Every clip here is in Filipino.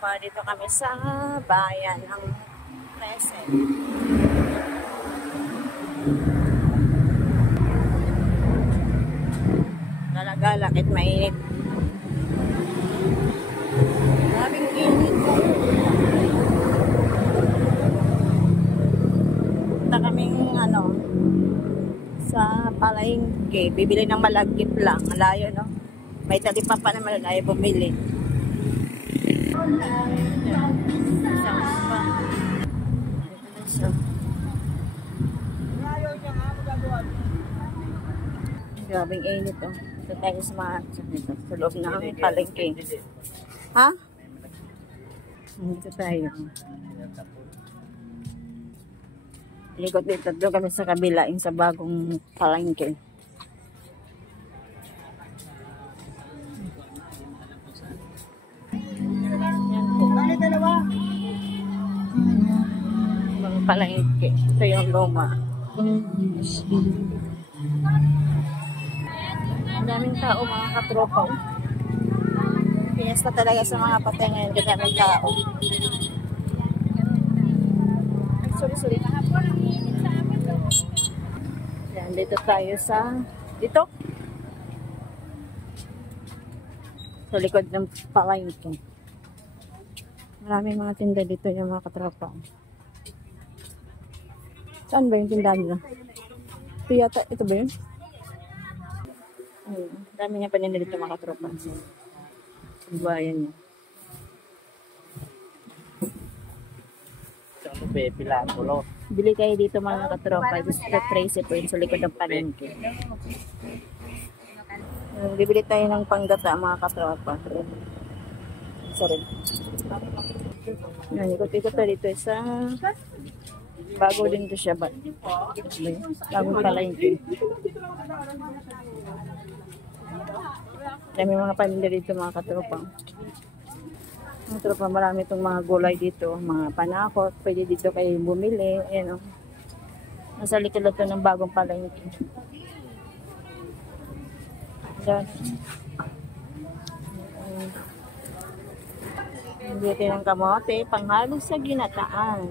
katropa, dito kami sa bayan ng Crescent. Gala-gala kahit mainit. Maraming init. Punta kaming sa palengke. Bibili ng malagkit lang. Malayo, no? May talipa pa naman na ayaw bumili. Grabing init, oh. Ito tayo sa mga sa loob ng palengke. Ha? Dito tayo. Likot dito. Doon kami sa kabila, yung sa bagong palengke. Bagong palengke. Ito yung luma. Ang daming tao, mga katropa. Pinesta talaga sa mga patay ngayon. Ang daming tao. Sorry. Yan, dito tayo sa... Dito? Sa likod ng palengke. Maraming mga tinda dito yung mga katropa. Saan ba yung tindahan nila? Ito yata, ito ba yun? Ayun, dami niya paninda dito mga katropa. Bayan niya. Bili kayo dito mga katropa. Just the Tracy po yun sa likod ng palengke. Bibili tayo ng panggata mga katropa. Sorry. Yan, ikot-ikot tayo dito sa... Bago din to siya ba? Bagong palengke. Dami mga paninda dito mga katropa. Mga tropa, marami itong mga gulay dito. Mga panakot. Pwede dito kayo bumili. Ayan o. Nasa likod na ito ng bagong palengke. Ayan. Dito ng kamote. Panghalog sa ginataan.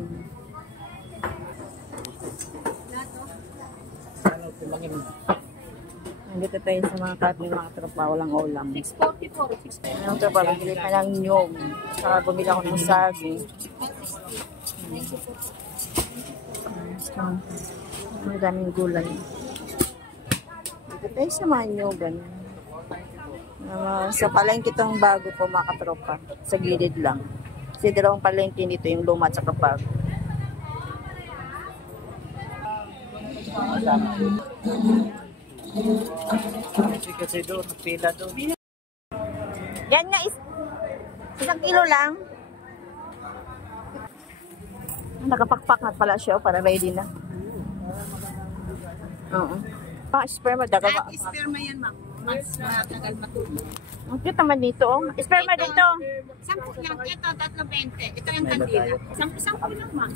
Nandito tayo sa mga karne mga tropa, walang ulam. 644. Anong tropa, bumili ka ng nyog. Saka bumili ako ng saging. Ang daming gulay. Dito tayo sa mga nyogan. Sa palengke itong bago po mga tropa. Sa gilid lang. Kasi dalawang palengke dito, yung luma at saka bago. Kasi doon, pila doon. Yan nga, 1 kilo lang. Nakapakpak na pala siya para ready na. Oo. Sperma, dagal ba? Sperma yan, ma'am. Mas matagal matulog. Ang cute naman dito, oh. Sperma dito. 10 lang. Ito, 3.20. Ito yung kandila. 10 lang, ma'am.